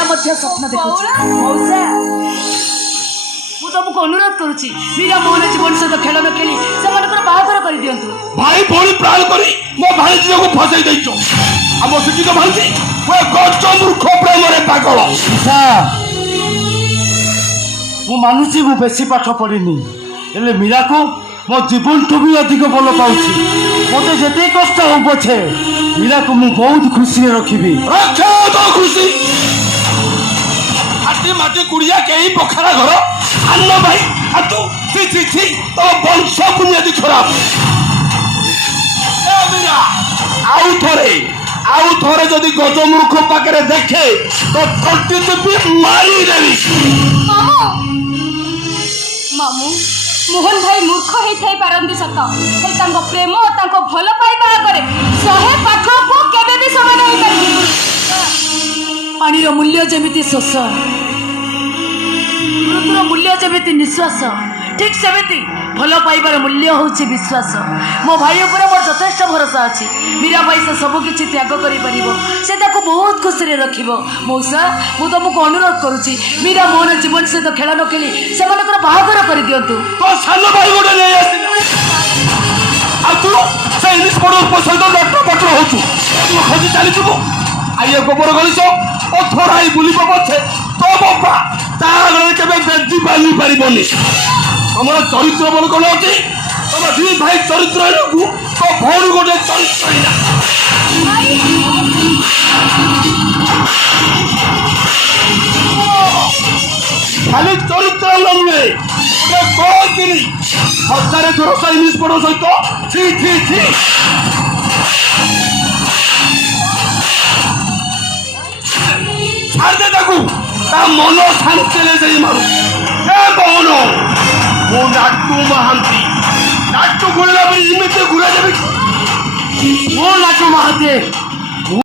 मीरा मध्य स्वप्न देखुची मौसा मु तुमको अनुरोध करुची मीरा मोहन जीवन सहित खेल न खेली से बाहागर कर दियंतु भाई भौणी प्राण करी मो भाणीजी को फसई दैचो आम शिक्षित भाणीजी वो गच मूर्ख प्रेम रे पागल मु मानुची मु बेसी पाठ पढ़िनी हेले मीरा को मो जीवन ठू भी अधिक भल पाऊँ मत जिते कष्ट हो पछे मीरा को मु बहुत खुशी रखी रखे तो खुशी हाथी माटी कुड़िया कहीं पोखरा घर अन्न भाई तू छी छी छी तो वंश बुनियादी खराब आउ थरे जदि गजमूर्ख पाखे देखे तो तंटी चुपी मारी देवी मामू मोहन भाई मूर्ख होई पारंती सत हेल तांको प्रेम तांको भल पाइबा आगरे 100 पाठ को केबे भी समान होई पारि पानी रो मूल्य जेमिति शोष मृत्युर मूल्य जेमिति निश्वास ठीक सेमिति भल पाइबार मूल्य होउछि विश्वास मो भाई ऊपर मोर यथेष्ट भरोसा अछि मीरा भाई से सब किछि त्याग करि परिबो से ताको बहुत खुशी रे रखिबो मौसा मु तुमको अनुरोध करूछि मीरा मोहन जीवन से तो खेल न खेली से मनकर बाहागर कर दियंतु तो सान भाई गोटे ले आसिला आ तू से इंग्लिश पढ़ो पसंद डॉक्टर पत्र होछु तू खोजी चली जुबो आइए गोबर गलिस ओ थोराई बुलिबो पछे तो बापा तार केबे बेदी बानी परिबोनी हमर चरित्र बल कोन अछि तब दी भाई चरित्र हेलु तो भौणी गोटे चरित्र हिना खाली चरित्र लगे गोटे कोकिनी हजारे थोर से इंग्लिश पढ़ो सहित छी छी छी छाड़ दे ताकू ता मन शांति ले जाई मारू ए बहनो मो नाटू महांती नाटू गुला भी इमिते घुरा देबे मो नाटू महांती